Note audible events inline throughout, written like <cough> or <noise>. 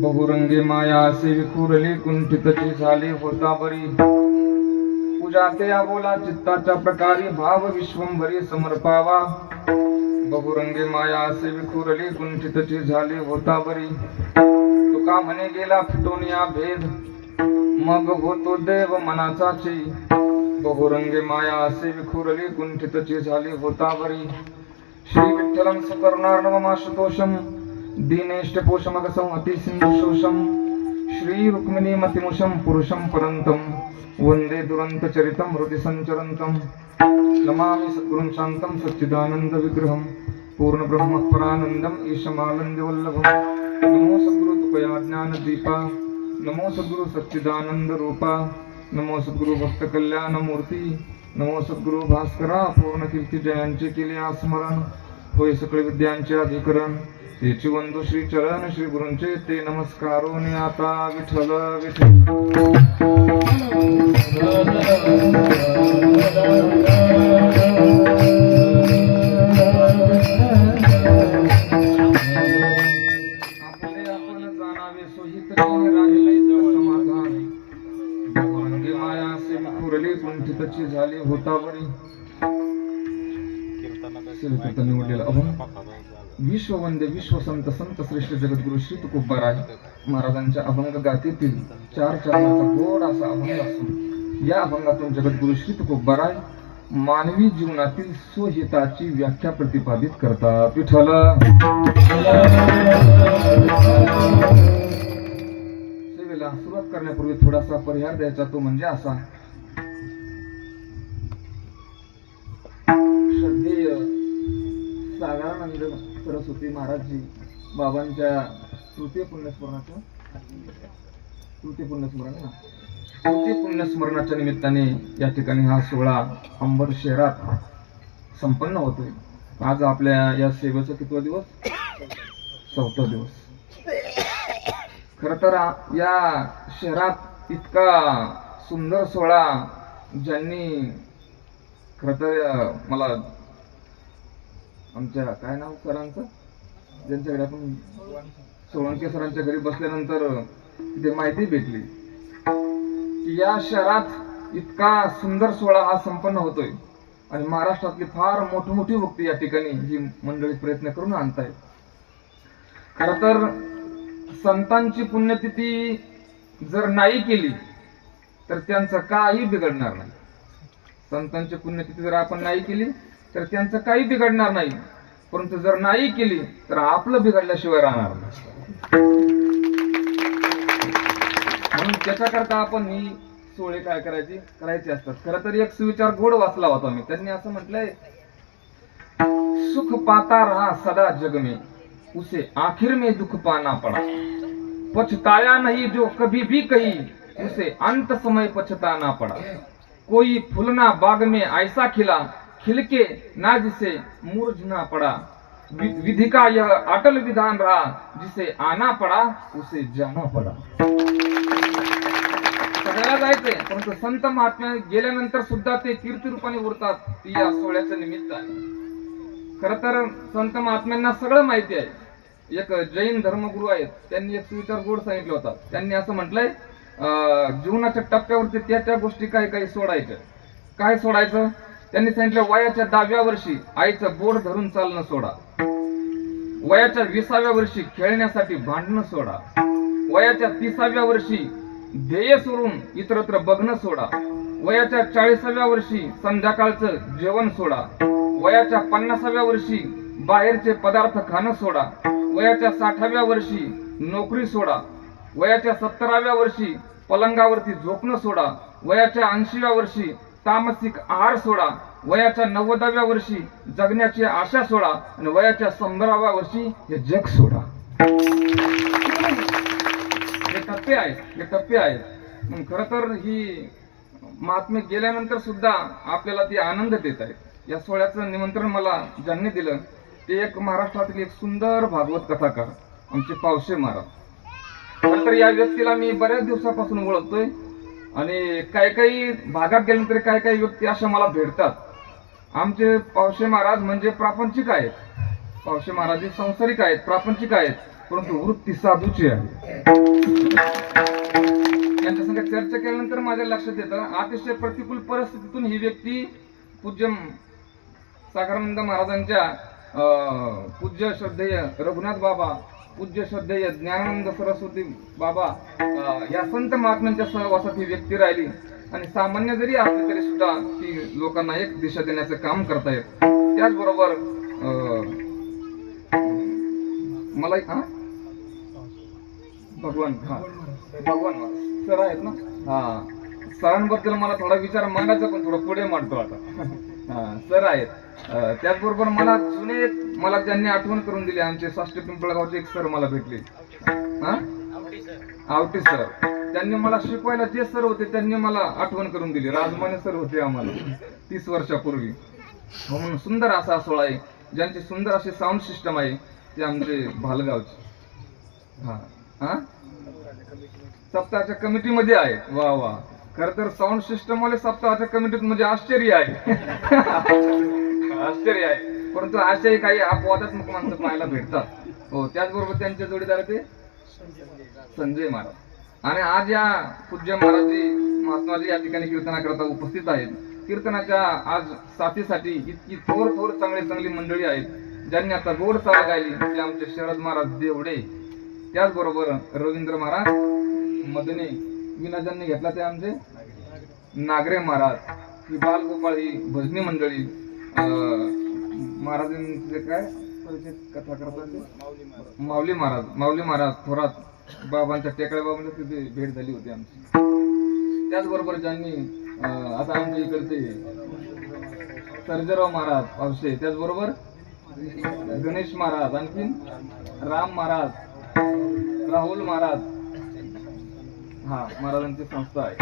बहुरंगे माया असे विखुरली कुंठितची झाली होता बरी. पूजा ते या बोला चित्ताच्या प्रकारे भाव विश्वंभरी समर्पावा बहुरंगे माया असे विखुरली कुंठितची झाली होता बरी. तुका म्हणे गेला फिटून या भेद मग होतो देव मनाचा ची बहुरंगे माया असे विखुरली कुंठितची झाली होता बरी. श्री विठ्ठलं सकरुणार्णवमाशुतोषं दीनेष्टपोषमग संहति सिंधुशोषं श्री पुरुषं परन्तं वन्दे दुरन्तचरितं हृदि सञ्चरन्तं नमामि सद्गुरुं शान्तं सच्चिदानन्दविग्रहं पूर्णब्रह्मपरानन्दम् ईशमानन्दवल्लभं नमो सद्गुरु तुकया ज्ञानदीपा नमो सद्गुरु सच्चिदानन्दरूपा नमो सद्गुरु भक्तकल्याणमूर्ती नमो सद्गुरु भास्करा पूर्णकीर्तिजयांचे जयांचे केले आस्मरण होय सकळ विद्यांचे अधिकरण। तेची वंदू श्री चरण श्री गुरूंचे ते नमस्कारो आता विठ्ठल झाली होता बरी निवडलेला अभंग। विश्ववंद्य विश्वसंत संत श्रेष्ठ जगद्गुरु श्री तुकोबाराय महाराजांच्या अभंग गाथेतील चार चरणाचा गोड असा अभंग असून या अभंगातून जगद्गुरु श्री तुकोबाराय मानवी जीवनातील स्वहिताची व्याख्या प्रतिपादित करतात. विठ्ठल! सेवेला सुरुवात करण्यापूर्वी थोडासा परिहार द्यायचा तो म्हणजे असा सागरानंद सरस्वती महाराजजी बाबांच्या तृतीय पुण्यस्मरणाचं तृतीय पुण्यस्मरण ना? तृतीय पुण्यस्मरणाच्या निमित्ताने या ठिकाणी हा सोहळा अंबर शहरात संपन्न होतोय. आज आपल्या या सेवेचा कितवा दिवस? चौथा दिवस. खर तर या शहरात इतका सुंदर सोहळा ज्यांनी खर तर मला आमच्या काय नाव? सरांचं ज्यांच्याकडे आपण सोळंके सरांच्या घरी बसल्यानंतर तिथे माहिती भेटली. की या शहरात इतका सुंदर सोहळा हा संपन्न होतोय. आणि महाराष्ट्रातली फार मोठमोठी भक्ती या ठिकाणी ही मंडळी प्रयत्न करून आणताय खर तर संतांची पुण्यतिथी जर नाही केली तर त्यांचं काही बिघडणार नाही. संतांची पुण्यतिथी जर आपण नाही केली तर त्यांचं काही बिघडणार नाही. परंतु जर नाही केली तर आपलं बिघडल्याशिवाय राहणार म्हणून त्याच्याकरता आपण ही सोळे काय करायची? करायची असतात. खरं तर एक सुविचार गोड वाचला होता मी. त्यांनी असं म्हटलंय सुख पाता रहा सदा जग में उसे आखिर में दुख पाना पड़ा. पछताया नहीं जो कभी भी कही उसे अंत समय पछताना पड़ा. कोई फुलना बाग में ऐसा खिला खिलके ना जिसे मुरझना पड़ा। विधि का यह अटल विधान रहा जिसे आना पड़ा उसे जाना पड़ा। सगळ्याला जायचंय परंतु संत महात्मा गेल्यानंतर सुद्धा ते कीर्ती रूपाने उरतात ती या सोहळ्याचं निमित्त आहे. खर तर संत महात्म्यांना सगळं माहिती आहे. एक जैन धर्मगुरू आहेत त्यांनी एक सुविचार गोड सांगितलं होता. त्यांनी असं म्हटलंय जीवनाच्या टप्प्यावरती त्या त्या गोष्टी काही काही सोडायच्या? काय सोडायचं? त्यांनी सांगितलं वयाच्या दहाव्या वर्षी आईचं बोट धरून चालणं सोडा. वयाच्या विसाव्या वर्षी खेळण्यासाठी भांडणं सोडा. वयाच्या तिसाव्या वर्षी ध्येय सोडून इतरत्र बघणं सोडा. वयाच्या चाळीसाव्या वर्षी संध्याकाळचं जेवण सोडा. वयाच्या पन्नासाव्या वर्षी बाहेरचे पदार्थ खाणं सोडा. वयाच्या साठाव्या वर्षी नोकरी सोडा. वयाच्या सत्तराव्या वर्षी पलंगावरती झोपणं सोडा. वयाच्या ऐंशीव्या वर्षी तामसिक आहार सोडा. वयाच्या नव्वदाव्या वर्षी जगण्याची आशा सोडा आणि वयाच्या शंभराव्या वर्षी हे जग सोडा. हे टप्पे आहेत हे टप्पे आहेत. मग खर तर ही महात्मे गेल्यानंतर सुद्धा आपल्याला ते आनंद देत आहेत. या सोहळ्याचं निमंत्रण मला ज्यांनी दिलं ते एक महाराष्ट्रातील एक सुंदर भागवत कथाकार आमचे पावशे महाराज. तर या व्यक्तीला मी बऱ्याच दिवसापासून ओळखतोय. आणि काही काही भागात गेल्यानंतर काही काही व्यक्ती अशा मला भेटतात. आमचे पावशे महाराज म्हणजे प्रापंचिक आहेत. पावशे महाराज हे संसारिक आहेत प्रापंचिक आहेत परंतु वृत्ती साधूची आहे. यांच्या संग चर्चा केल्यानंतर माझ्या लक्षात येतं अतिशय प्रतिकूल परिस्थितीतून ही व्यक्ती पूज्य सागरानंद महाराजांच्या अं, पूज्य श्रद्धेय रघुनाथ बाबा पूज्य श्रद्धेय ज्ञानानंद सरस्वती बाबा या संत महात्म्यांच्या सहवासात ही व्यक्ती राहिली. आणि सामान्य जरी असली तरी सुद्धा ती लोकांना एक दिशा देण्याचं काम करतायत त्याचबरोबर अं, मला हा? भगवान हा. भगवान सर आहेत ना? हा. सरांबद्दल मला थोडा विचार मांडायचा पण थोडं पुढे मांडतो आता. <laughs> हा सर आहेत. त्याचबरोबर मला जुने मला त्यांनी आठवण करून दिली. आमचे साष्ट पिंपळगावचे एक सर मला भेटले. हा? आवटे सर. त्यांनी मला शिकवायला जे सर होते त्यांनी मला आठवण करून दिली. राजमाने सर होते आम्हाला तीस वर्षापूर्वी. म्हणून सुंदर असा सोहळा आहे. ज्यांची सुंदर अशी साऊंड सिस्टम आहे ते आमचे भालगावचे. हा. हा? सप्ताहाच्या कमिटीमध्ये आहे वा वा. खर तर साऊंड सिस्टम वाले सप्ताहाच्या कमिटीत म्हणजे आश्चर्य आहे. <laughs> आश्चर्य आहे. परंतु अशाही काही अपवादात्मक माणसं पाहायला भेटतात. हो त्याचबरोबर त्यांचे जोडीदार ते? संजय महाराज. आणि आज या पूज्य महाराजी महात्माजी या ठिकाणी कीर्तनाकरता उपस्थित आहेत. कीर्तनाच्या आज साथीसाठी इतकी थोर थोर चांगली चांगली मंडळी आहेत ज्यांनी आता गोड चाल गायली ते आमचे शरद महाराज देवडे. त्याचबरोबर रवींद्र महाराज मदने विनाजांनी घेतला ते आमचे? नागरे महाराज. ही बालगोपाळ ही भजनी मंडळी. महाराजांचे काय परिचय कथा करतात माऊली महाराज माऊली महाराज थोरात बाबांच्या टेकड्या बाबांच्या तिथे भेट झाली होती आमची. त्याचबरोबर ज्यांनी आता आमच्या इकडचे सर्जेराव महाराज पावसे त्याचबरोबर गणेश महाराज आणखीन राम महाराज राहुल महाराज हा महाराजांची संस्था आहे.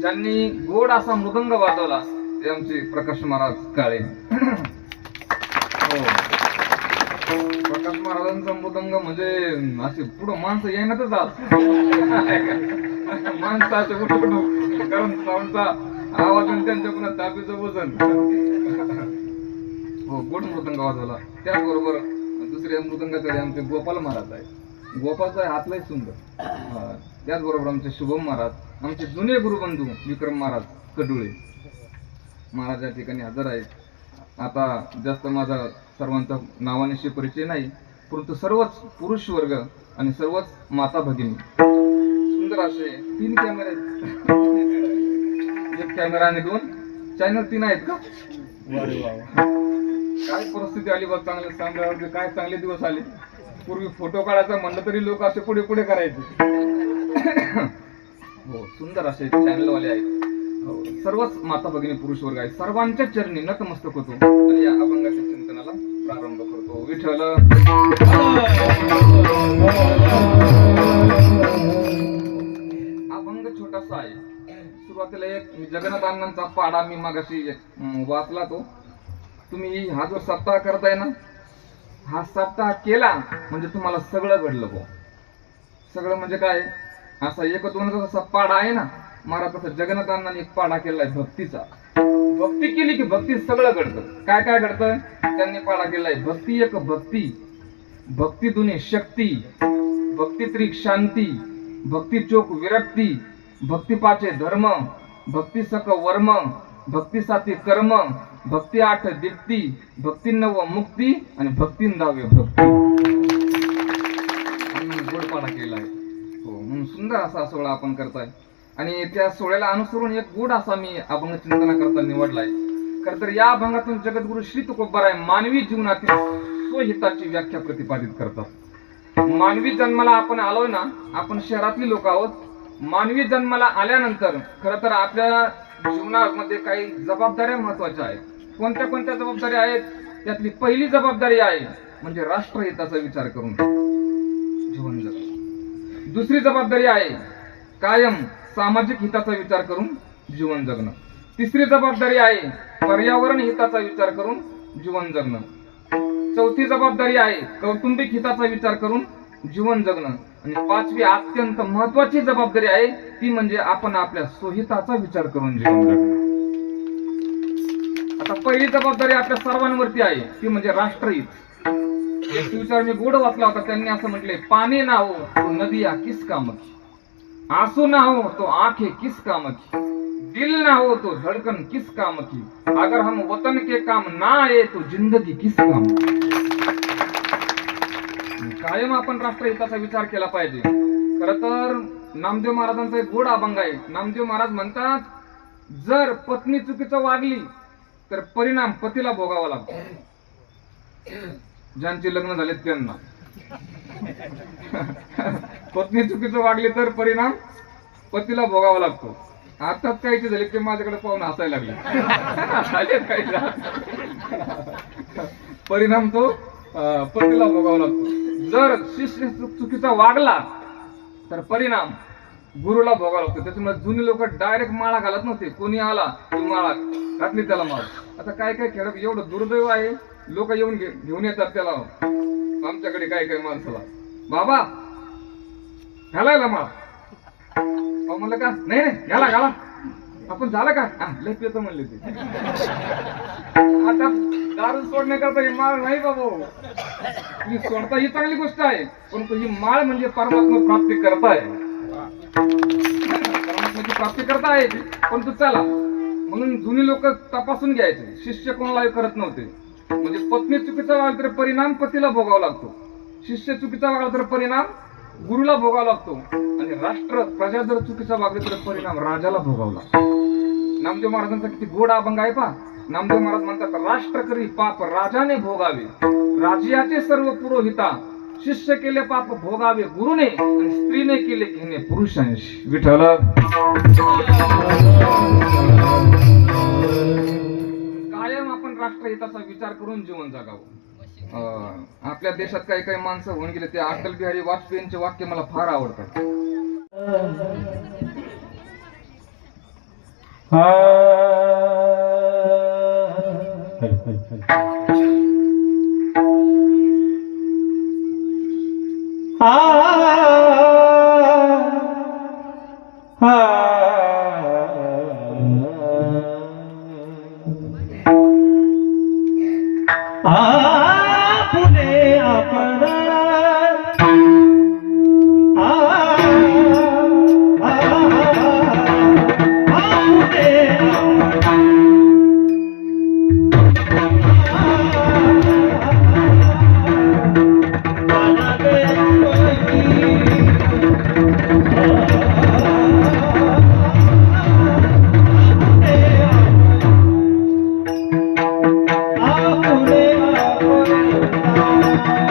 ज्यांनी गोड असा मृदंग वाजवला ते आमचे प्रकाश महाराज काळे. हो. प्रकाश महाराजांचा मृदंग म्हणजे असे पुढं माणसं येण्यातच आज. माणसाच्या कुठं कुठं कारण साऊंडचा आवाज आणि त्यांच्या पुन्हा तापीचं वजन. हो गोड मृदंग वाजवला त्याबरोबर दुसऱ्या मृदंगाकडे आमचे गोपाल महाराज आहे गोपालचा हातलाही सुंदर. त्याचबरोबर आमचे शुभम महाराज आमचे जुने गुरुबंधू विक्रम महाराज कडुळे. महाराज या ठिकाणी हजर आहेत. आता जास्त माझा सर्वांचा नावानिशी परिचय नाही परंतु सर्वच पुरुष वर्ग आणि सर्वच माता भगिनी. सुंदर असे तीन कॅमेरे एक कॅमेरा आणि दोन चॅनल तीन आहेत का. काय परिस्थिती आली बघ चांगले सांगण्यावरती काय चांगले दिवस आले? पूर्वी फोटो काढायचा म्हणलं तरी लोक असे पुढे पुढे करायचे. <coughs> हो सुंदर असे चॅनल वाले आहेत. सर्वच माता भगिनी पुरुष वर्ग आहेत. सर्वांच्या चरणी नतमस्तक होतो आणि या अभंगाच्या चिंतनाला प्रारंभ करतो. विठ्ठल. अभंग छोटासा आहे. सुरुवातीला एक मी जगन्नाथ अण्णांचा पाडा मी मागाशी वाचला तो. तुम्ही हा जो सप्ताह करताय ना हा सप्ताह केला म्हणजे तुम्हाला सगळं घडलं हो सगळं म्हणजे काय? असा एक दोन असा पाडा आहे ना महाराज तसं जगन्नाथ एक पाडा केलाय भक्तीचा. भक्ती केली की भक्ती सगळं घडतं. काय काय घडतं? त्यांनी पाडा केलाय भक्ती एक भक्ती. भक्ती दुनी शक्ती. भक्ती त्रिक शांती. भक्ती चोक विरक्ती. भक्ती पाचे धर्म. भक्ती सक वर्म. भक्ती साती कर्म. भक्ती आठ दीप्ती भक्ती नव मुक्ती आणि भक्ती दावे भक्ती. आणि गोडपाडा केला आहे. हो म्हणून सुंदर असा सोहळा आपण करताय. आणि त्या सोहळ्याला अनुसरून एक गुढ असा मी अभंग चिंतना करता निवडलाय. खर तर या अभंगातून जगद्गुरु श्री तुकोबाराय मानवी जीवनातील स्वहिताची व्याख्या प्रतिपादित करतात. मानवी जन्माला आपण आलोय ना आपण शहरातली लोक आहोत. मानवी जन्माला आल्यानंतर खर तर आपल्या जीवनामध्ये काही जबाबदाऱ्या महत्त्वाच्या आहेत. कोणत्या कोणत्या जबाबदाऱ्या आहेत? त्यातली पहिली जबाबदारी आहे म्हणजे राष्ट्रहिताचा विचार करून. जीवन जगा दुसरी जबाबदारी आहे कायम सामाजिक हिताचा विचार करून जीवन जगणं. तिसरी जबाबदारी आहे पर्यावरण हिताचा विचार करून जीवन जगणं. चौथी जबाबदारी आहे कौटुंबिक हिताचा विचार करून जीवन जगणं. आणि पाचवी अत्यंत महत्वाची जबाबदारी आहे ती म्हणजे आपण आपल्या सोहिताचा विचार करून जीवन जगणं. आता पहिली जबाबदारी आपल्या सर्वांवरती आहे ती म्हणजे राष्ट्रहित. एक विचार मी गोड वाचला होता त्यांनी असं म्हटले पाणी ना हो नदी नदिया किस काम आंसू ना हो तो आंखें किस काम की दिल ना हो तो धड़कन किस काम की अगर हम वतन के काम ना आए तो जिंदगी किस काम कायम आपण राष्ट्रहिताचा विचार केला पाहिजे. खर तर नामदेव महाराजांचा एक गोड अभंग आहे. नामदेव महाराज म्हणतात जर पत्नी चुकीचं वागली तर परिणाम पतीला भोगावा लागतो. ज्यांचे लग्न झाले त्यांना. पत्नी चुकीचं वागली तर परिणाम पतीला भोगावा लागतो. आताच काहीचे झाले ते माझ्याकडे पाहून हसायला लागले. काही परिणाम तो पतीला भोगावा लागतो. जर शिष्य चुकीचा वागला तर परिणाम गुरुला भोगावा लागतो. त्याच्यामुळे जुनी लोक डायरेक्ट माळा घालत नव्हते. कोणी आला की माळा घातली त्याला माळ. आता काय काय खेळ एवढं दुर्दैव आहे? लोक येऊन घे- घेऊन येतात त्याला. आमच्याकडे काय काय माणसाला? बाबा घालायला माळ. बाबा म्हणलं का? नाही नाही घाला घाला. आपण झालं का? लय म्हणले ते. आता दारू सोडण्याकरता ही माळ नाही बाबा. तुम्ही सोडता ही चांगली गोष्ट आहे परंतु ही माळ म्हणजे परमात्मा प्राप्ती करताय. परमात्माची प्राप्ती करता आहे परंतु चला. म्हणून जुनी लोक तपासून घ्यायचे. शिष्य कोणालाही करत नव्हते. म्हणजे पत्नी चुकीचा वागला तर परिणाम पतीला भोगावा लागतो. शिष्य चुकीचा वागला तर परिणाम गुरुला भोगावा लागतो. आणि राष्ट्र प्रजा जर चुकीचा वागले तर परिणाम राजाला भोगावा लागतो. नामदेव महाराजांचा किती गोड अभंग आहे पा नामदेव महाराज म्हणतात राष्ट्र करी पाप राजाने भोगावे. राज्याचे सर्व पुरोहिता शिष्य केले पाप भोगावे गुरुने आणि स्त्रीने केले घेणे पुरुषांशी. विठ्ठल. राष्ट्रहिताचा विचार करून जीवन जगावं. अं, आपल्या देशात काही काही माणसं होऊन गेले ते अटल बिहारी वाजपेयींचे वाक्य मला फार आवडतात. Thank you.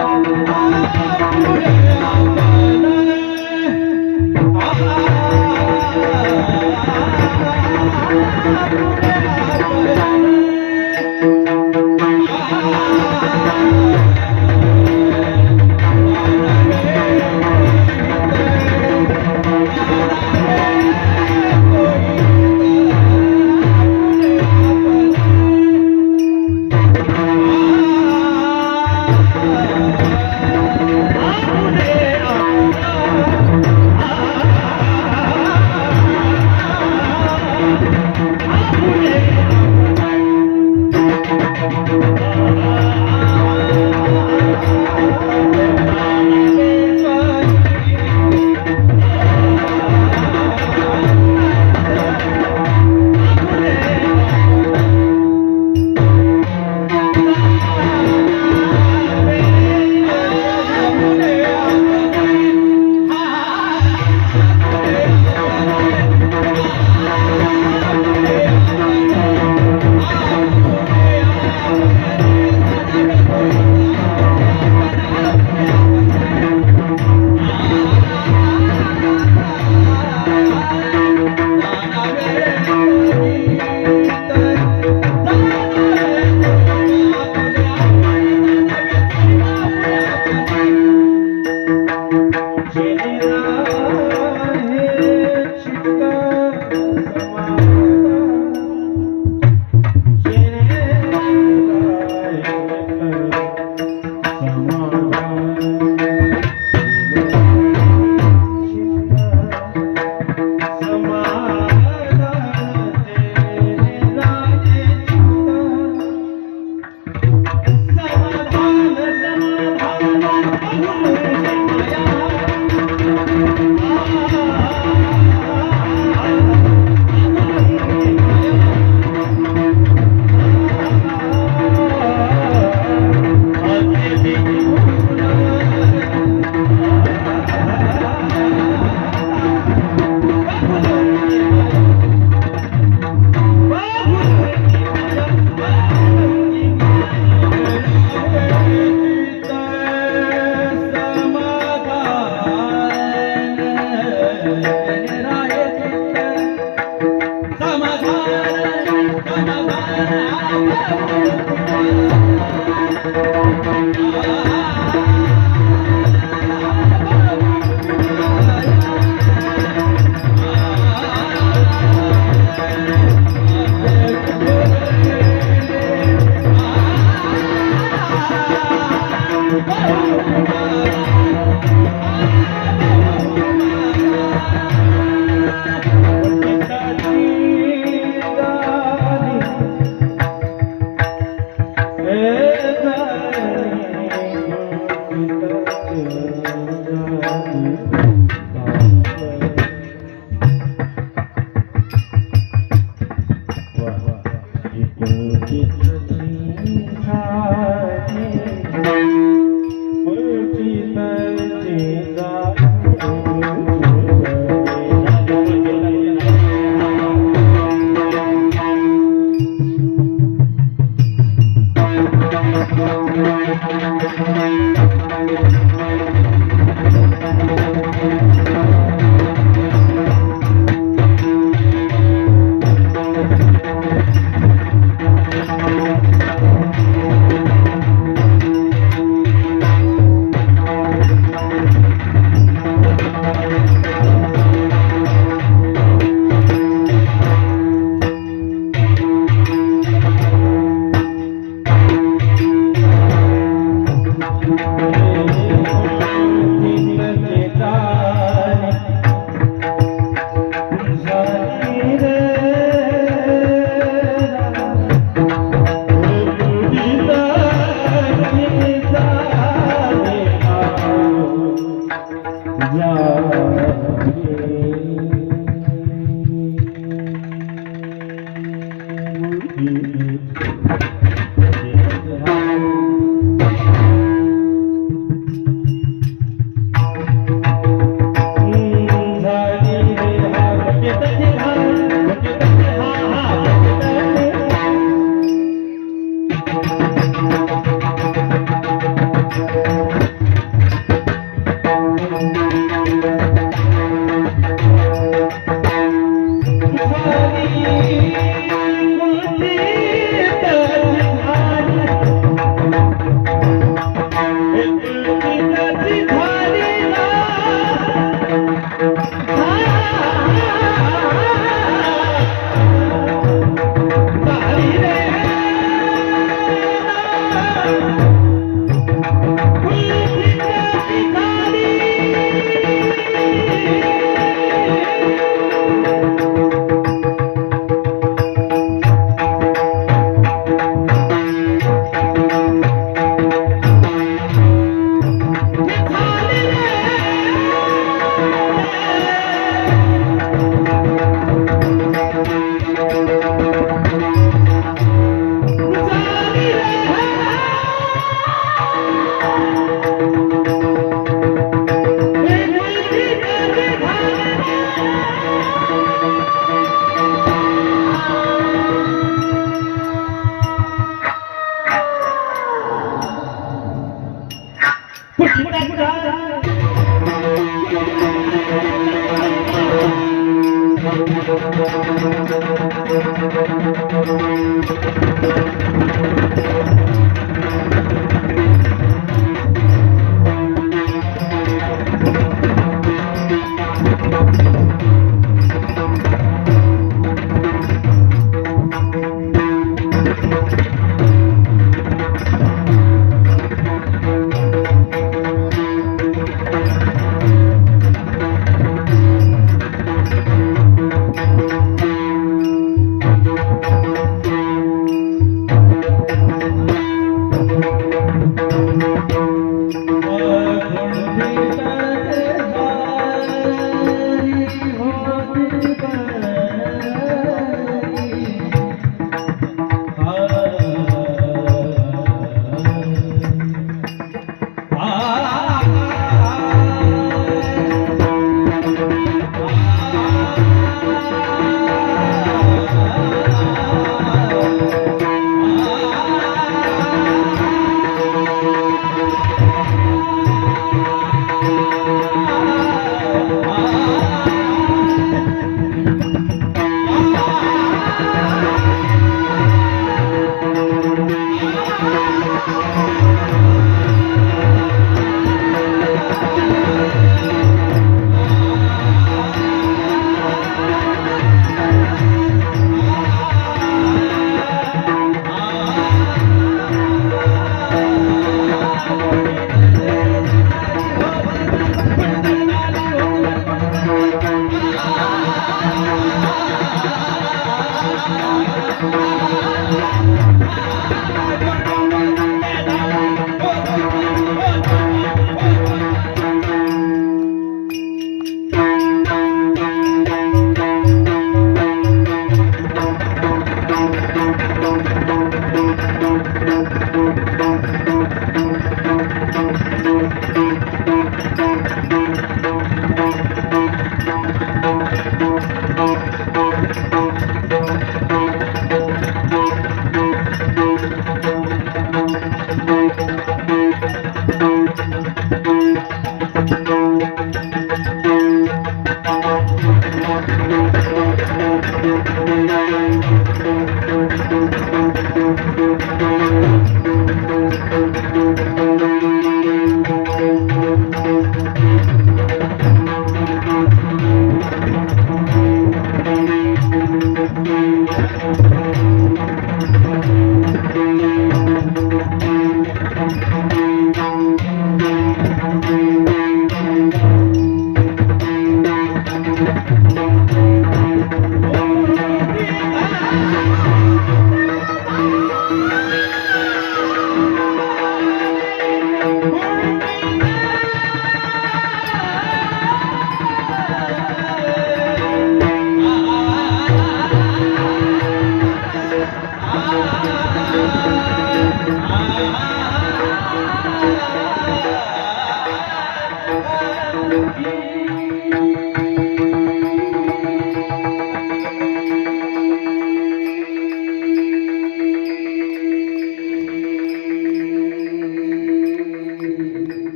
Yeah.